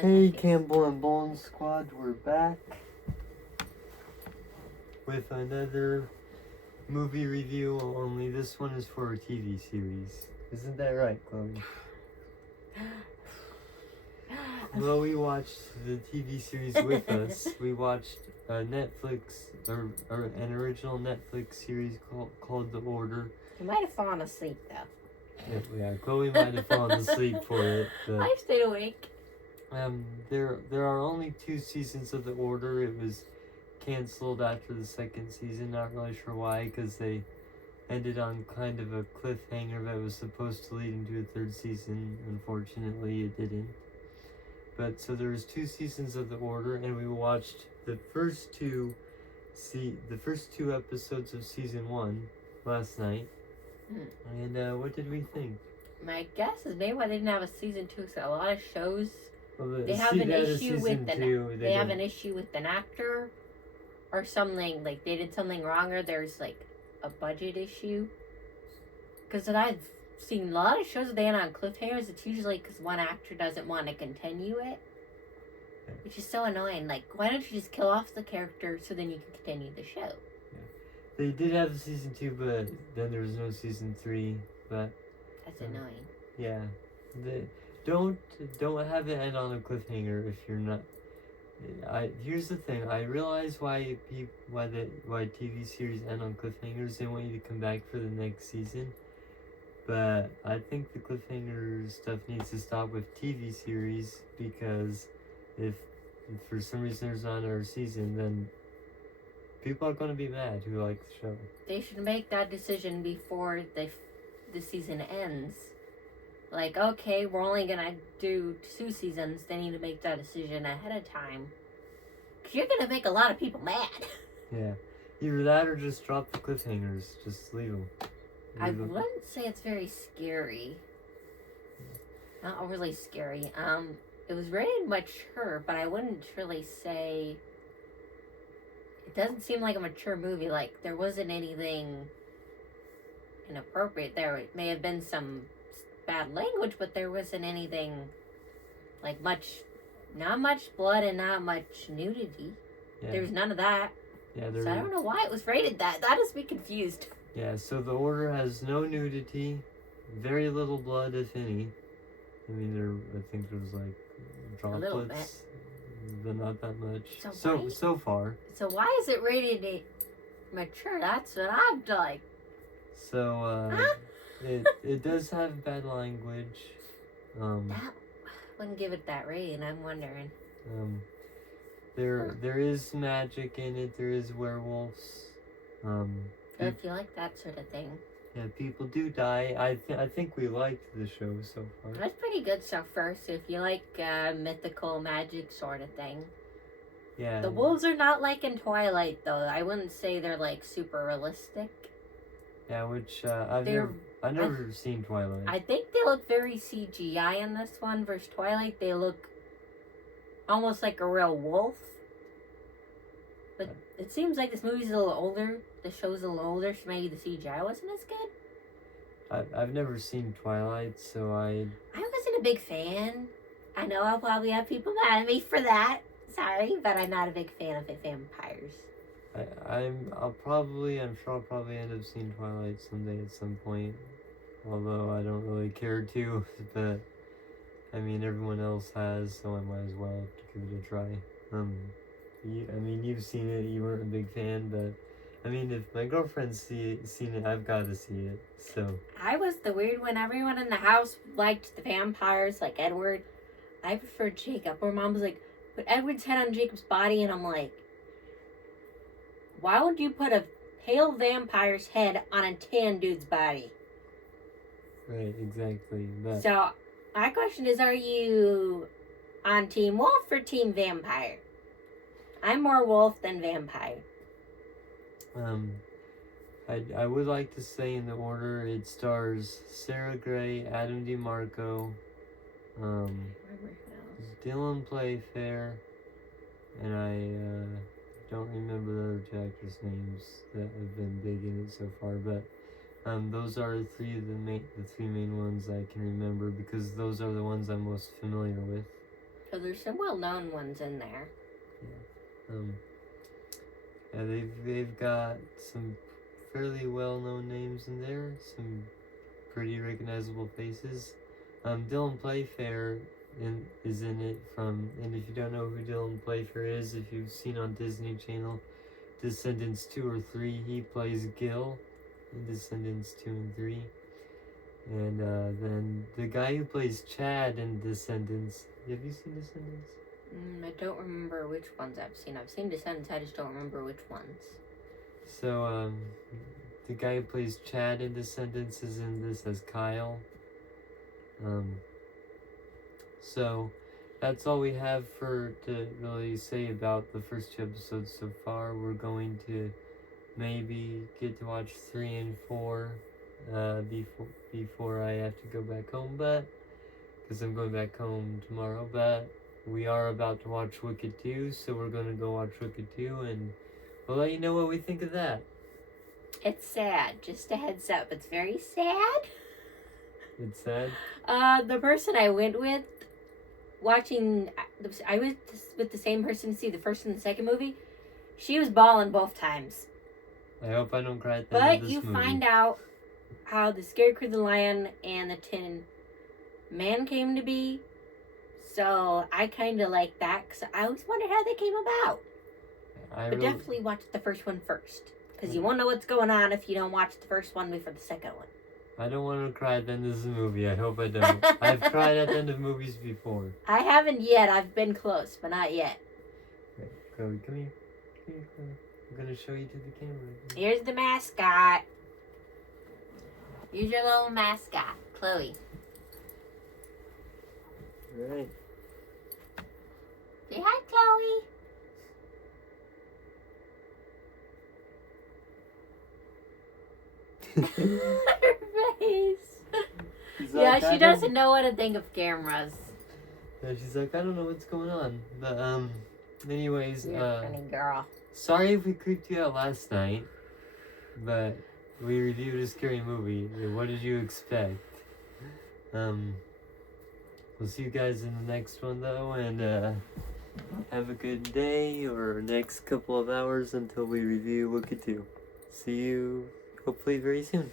Hey, Campbell and Bone Squad, we're back with another movie review, only this one is for a TV series. Isn't that right, Chloe? Chloe watched the TV series with us. We watched a Netflix, or an original Netflix series called The Order. You might have fallen asleep, though. Yeah, Chloe might have fallen asleep for it. But, I stayed awake. there are only 2 seasons of The Order. It was canceled after the 2nd season. Not really sure why, because they ended on kind of a cliffhanger that was supposed to lead into a 3rd season. Unfortunately, it didn't. But so there was 2 seasons of The Order, and we watched the first two episodes of season 1 last night. And what did we think? My guess is maybe why they didn't have a season 2. So a lot of shows Well, they have an issue with an issue with an actor or something, like they did something wrong, or there's like a budget issue. Because I've seen a lot of shows that they end on cliffhangers. It's usually because one actor doesn't want to continue it, which is so annoying. Like, why don't you just kill off the character so then you can continue the show? They did have a season 2, but then there was no season 3. But that's annoying. Yeah, don't have it end on a cliffhanger if you're not. Here's the thing. I realize why TV series end on cliffhangers. They want you to come back for the next season. But I think the cliffhanger stuff needs to stop with TV series, because if for some reason there's not another season, then people are going to be mad who like the show. They should make that decision before the season ends. Like, okay, we're only going to do 2 seasons. They need to make that decision ahead of time. Because you're going to make a lot of people mad. Yeah. Either that or just drop the cliffhangers. Just leave them. I wouldn't say it's very scary. Not overly scary. It was rated mature, but I wouldn't really say... It doesn't seem like a mature movie. Like, there wasn't anything inappropriate there. It may have been some bad language, but there wasn't anything like not much blood and not much nudity. Yeah. There was none of that. Yeah, so I don't know why it was rated that. That has me confused. Yeah, so The Order has no nudity, very little blood, if any. I mean, I think there was like droplets, a little bit, but not that much. So far. So why is it rated mature? That's what I'm like. So it does have bad language. That wouldn't give it that rating. I'm wondering. There is magic in it. There is werewolves. So if you like that sort of thing. Yeah, people do die. I think we liked the show so far. That's pretty good so far. So if you like mythical magic sort of thing. Yeah. The wolves are not like in Twilight, though. I wouldn't say they're like super realistic. Yeah, which I've never seen Twilight. I think they look very CGI in this one versus Twilight. They look almost like a real wolf. But it seems like this movie's a little older. The show's a little older, so maybe the CGI wasn't as good. I've never seen Twilight, so I wasn't a big fan. I know I'll probably have people mad at me for that. Sorry, but I'm not a big fan of the vampires. I'm sure I'll probably end up seeing Twilight someday at some point. Although I don't really care to, but I mean everyone else has, so I might as well give it a try. You've seen it. You weren't a big fan, but I mean, if my girlfriend's seen it, I've got to see it. So I was the weird one. Everyone in the house liked the vampires, like Edward. I preferred Jacob. Where Mom was like, put Edward's head on Jacob's body, and I'm like, why would you put a pale vampire's head on a tan dude's body? Right, exactly. But so my question is, are you on Team Wolf or Team Vampire? I'm more wolf than vampire. I would like to say in the order it stars Sarah Gray, Adam DeMarco, Dylan Playfair, and I don't remember the other 2 actors' names that have been big in it so far, but those are the three main ones I can remember, because those are the ones I'm most familiar with. So there's some well-known ones in there. Yeah, they've got some fairly well-known names in there. Some pretty recognizable faces. Dylan Playfair is in it and if you don't know who Dylan Playfair is, if you've seen on Disney Channel Descendants 2 or 3, he plays Gil in Descendants 2 and 3. And then the guy who plays Chad in Descendants, have you seen Descendants? I don't remember which ones I've seen. I've seen Descendants, I just don't remember which ones. So, the guy who plays Chad in Descendants is in this as Kyle. So that's all we have to really say about the first 2 episodes so far. We're going to maybe get to watch 3 and 4 before I have to go back home, but because I'm going back home tomorrow. But we are about to watch Wicked 2, so we're going to go watch Wicked 2, and we'll let you know what we think of that. It's sad. Just a heads up. It's very sad. It's sad? The person I went with, I was with the same person to see the first and the second movie. She was bawling both times. I hope I don't cry at the end of this movie. But you find out how the Scarecrow, the Lion, and the Tin Man came to be. So I kind of like that because I always wondered how they came about. But definitely watch the first one first. Because you won't know what's going on if you don't watch the first one before the second one. I don't want to cry at the end of this movie. I hope I don't. I've cried at the end of movies before. I haven't yet. I've been close, but not yet. Right, Chloe, come here. Chloe. I'm going to show you to the camera. Here's the mascot. Here's your little mascot, Chloe. All right. Say hi, Chloe. Her face. Yeah, she doesn't know what to think of cameras. Yeah, she's like, I don't know what's going on. But anyways, you're a funny girl. Sorry if we creeped you out last night, but we reviewed a scary movie. What did you expect? We'll see you guys in the next one though, and have a good day or next couple of hours until we review Wicked 2. See you hopefully very soon.